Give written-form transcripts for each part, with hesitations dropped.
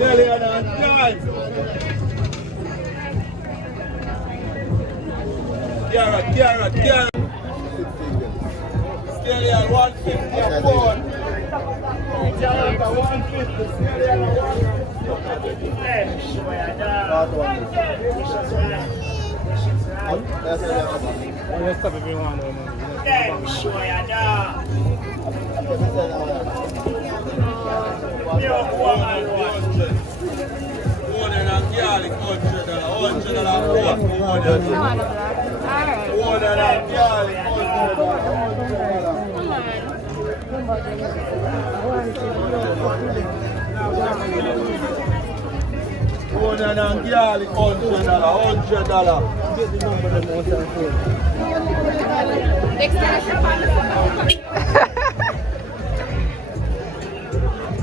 Stallion and John. Carrot. Stallion 150 a pound. Jamaica 150. Stallion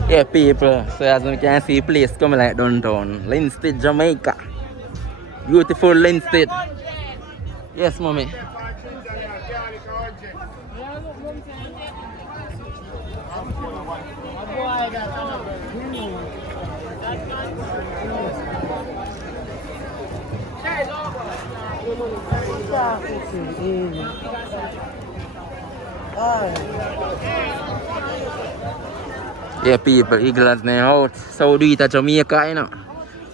Yeah, people, so as you can see, place coming like downtown. LINSTEAD Jamaica. Beautiful LINSTEAD. Yes, mommy. Yeah, people, England's now out. So do it at Jamaica, you know.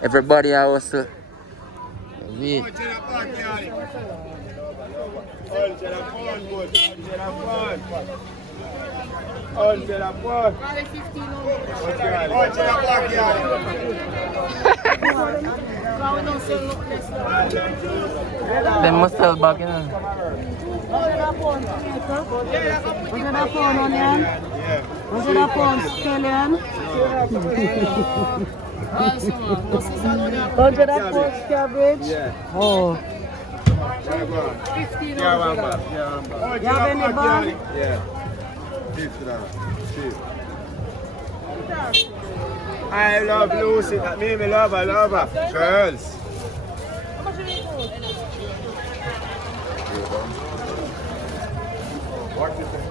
Everybody else. See. They must sell back, you know. Cabbage? Yeah. Oh. 15 You have any bag? Yeah. I love Lucy. That means I love her. Girls.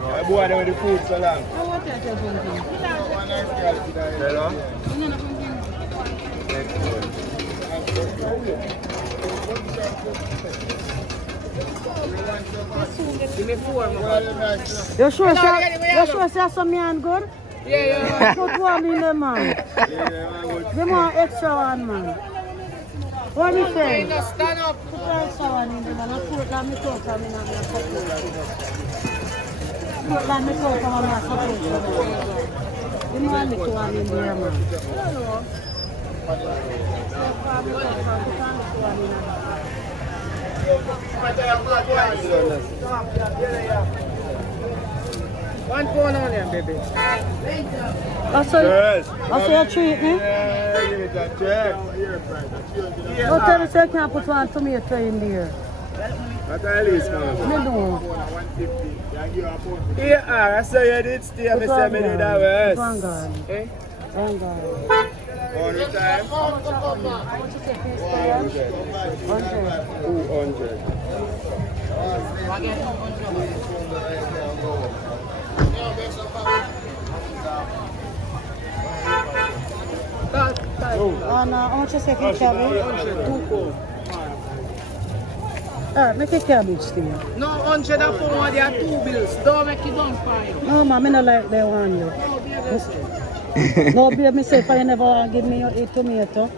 I boy there with the food so long. Hello? Give me 4 more. You sure say some man good? Yeah. Put one in the man. Give me an extra one, man. What do you say? Stand up. Put an extra one in the man. I put that me talk from in a support. Put that me talk from a support. Give me a little one in there, man. One pound onion, baby. That's your treat me? Yeah, give it a check. Don't tell me you can't put one tomato in there. What are these, man? Me do. Yeah, I say you did stay, I say me did that worse. Eh? Thank God. All the time? 200. And how much you say for cabbage? 2 pounds. Make a cabbage still. No, 100 and 4, there are 2 bills. Don't make it done for you. No, man, I don't like that one. No, baby, me say if you never give me a tomato.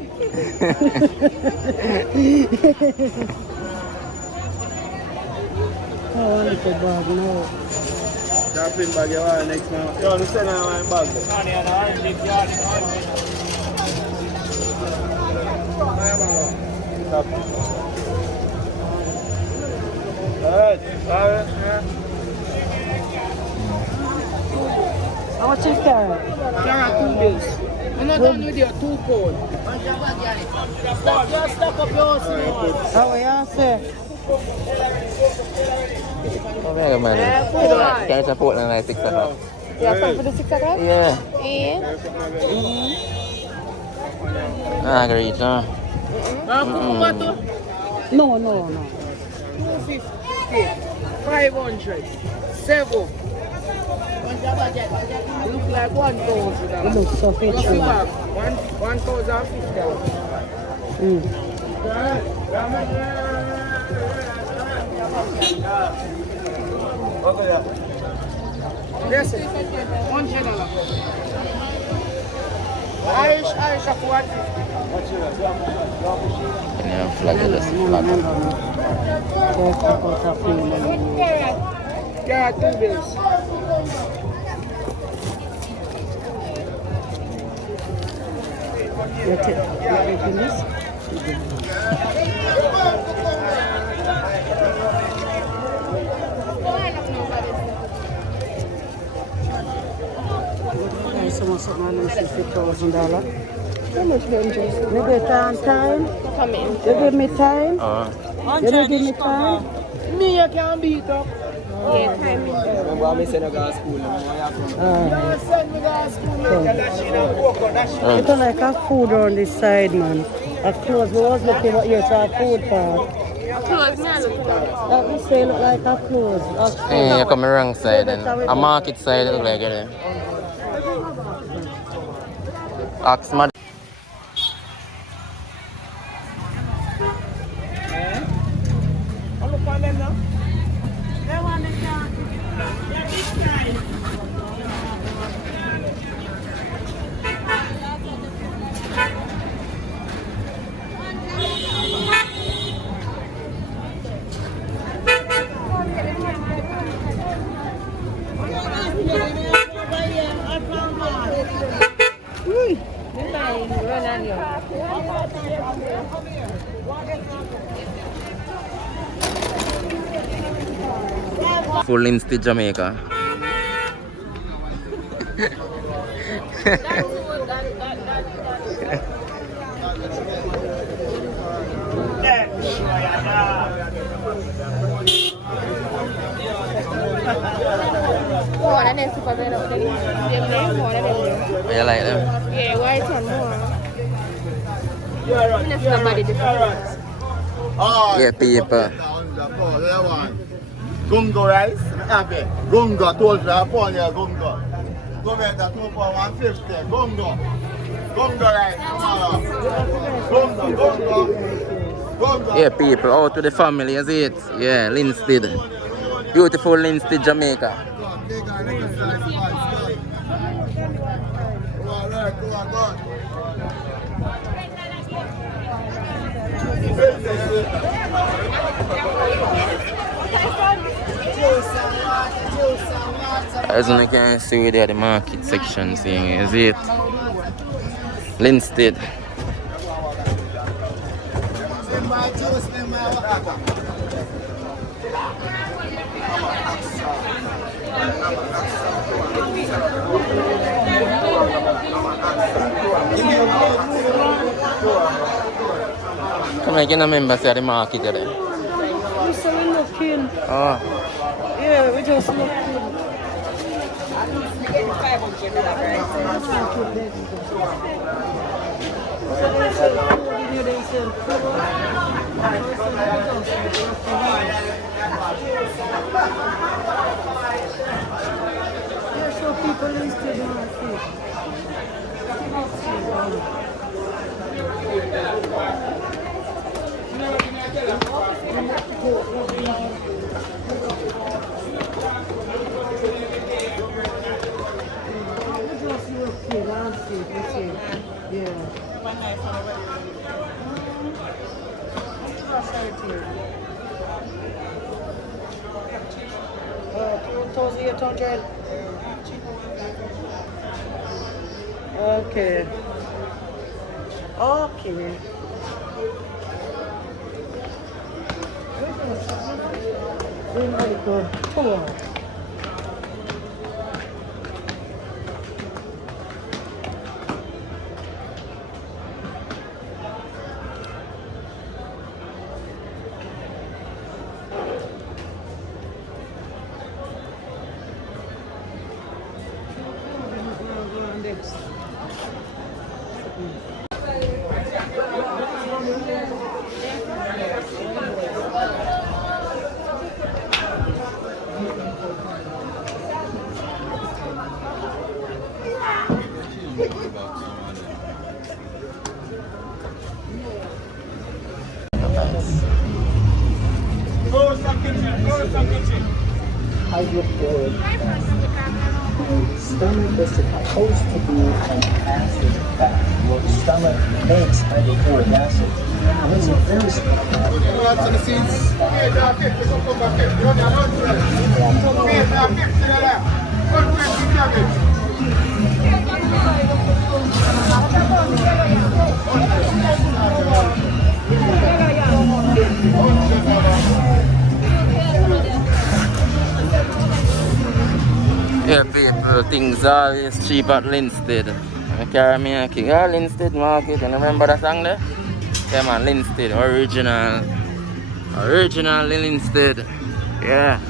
Oh, one little bag, no. Shopping bag you want next month. You understand how I'm bag? How much is carrot? Carrot 2 bills. I'm not done with your 2 pounds. Stack up yours. How are you say? Oh, mega man. Can you support them like 6 o'clock? Yeah, come for the 6 o'clock? Yeah. Ah, great, huh? No. 250, 500, 7. It looks like 1,000. It looks so What's the picture. bag? 1 1,050. Yes, $100. Irish, what? Yeah, flag it is flag. Carrot, 2 bills. Someone $50,000. How much dangerous? You get time? Come in. You give me time? You don't give me time? Me, you can't beat up. Yeah, time is Remember, I send a girl school. You send me to school. It's like a food on this side, man. Of course, we was looking at here, so a food park. clothes. Me, I look like That we say look like a clothes. Yeah, you come the wrong side then. A market side look like it. Ask my Look on them now. full LINSTEAD Jamaica. more than them super better. Them more than them. You like them? Yeah, white one more. I'm not somebody different. Yeah, people. Gungo rice, happy. Gungo, told you, I found you, gungo. Go back to 2 for 150. Gungo. Gungo rice, gungo. Yeah, people, out to the family, is it? Yeah, LINSTEAD. Beautiful LINSTEAD Jamaica. As you can see, there are the market sections here, is it? LINSTEAD. Come on, get a member say the market today. We say we looking. Oh. Yeah, we just looking. So people LINSTEAD market. Okay. Okay. Very good. Cool. Hydrochloric acid. Stomach is supposed to be an acid bath. Your stomach makes hydrochloric acid. And it's a very strong Yeah, people, things are always cheap at LINSTEAD. I carry me a king. Yeah, LINSTEAD Market. You remember that song there? Yeah, man, LINSTEAD, original. Original LINSTEAD. Yeah.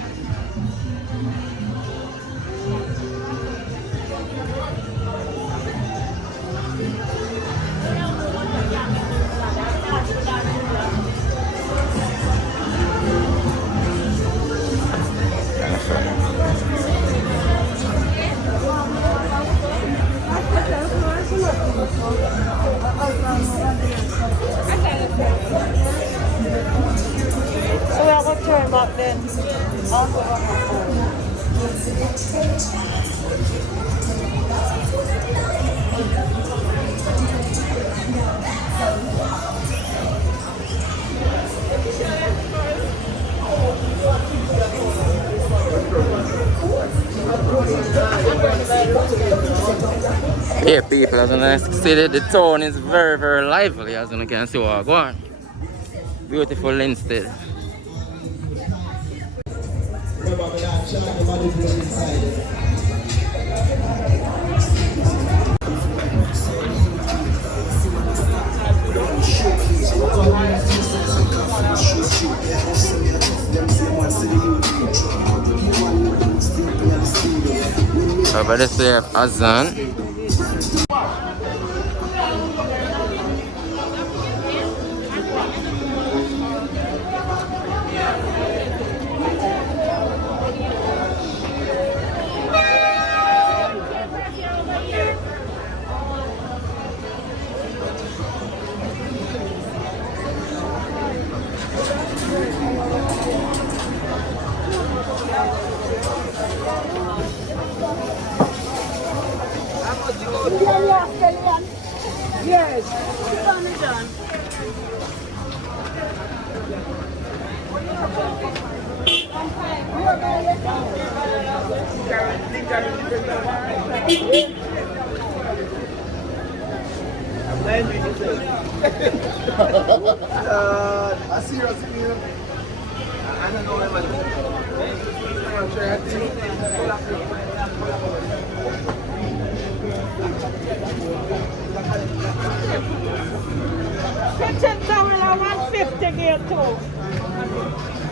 So we are going to turn back then. Yeah, people, as you can see, the town is very, very lively, as you can see what I'm going. Beautiful LINSTEAD. Over this way of Azan. Yes. A serious meal. I don't know what Kitchen towel 150 here too.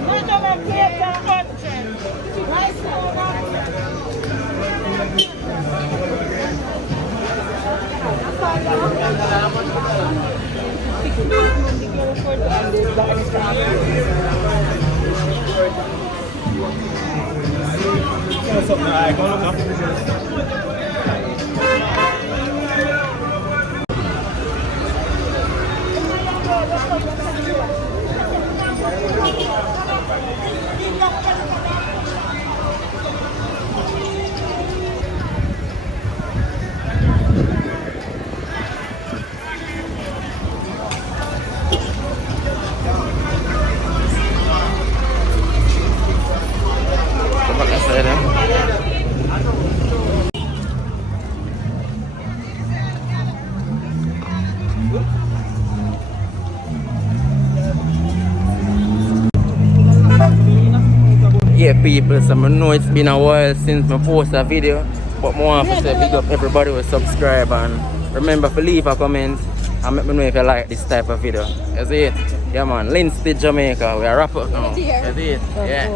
No Jamaica 100. Rice Yeah, people, so I know it's been a while since I posted a video, but I want to say big up everybody who subscribe and remember to leave a comment and let me know if you like this type of video. You see it? Yeah man, LINSTEAD Jamaica, we are wrap up now. You see it? Yeah.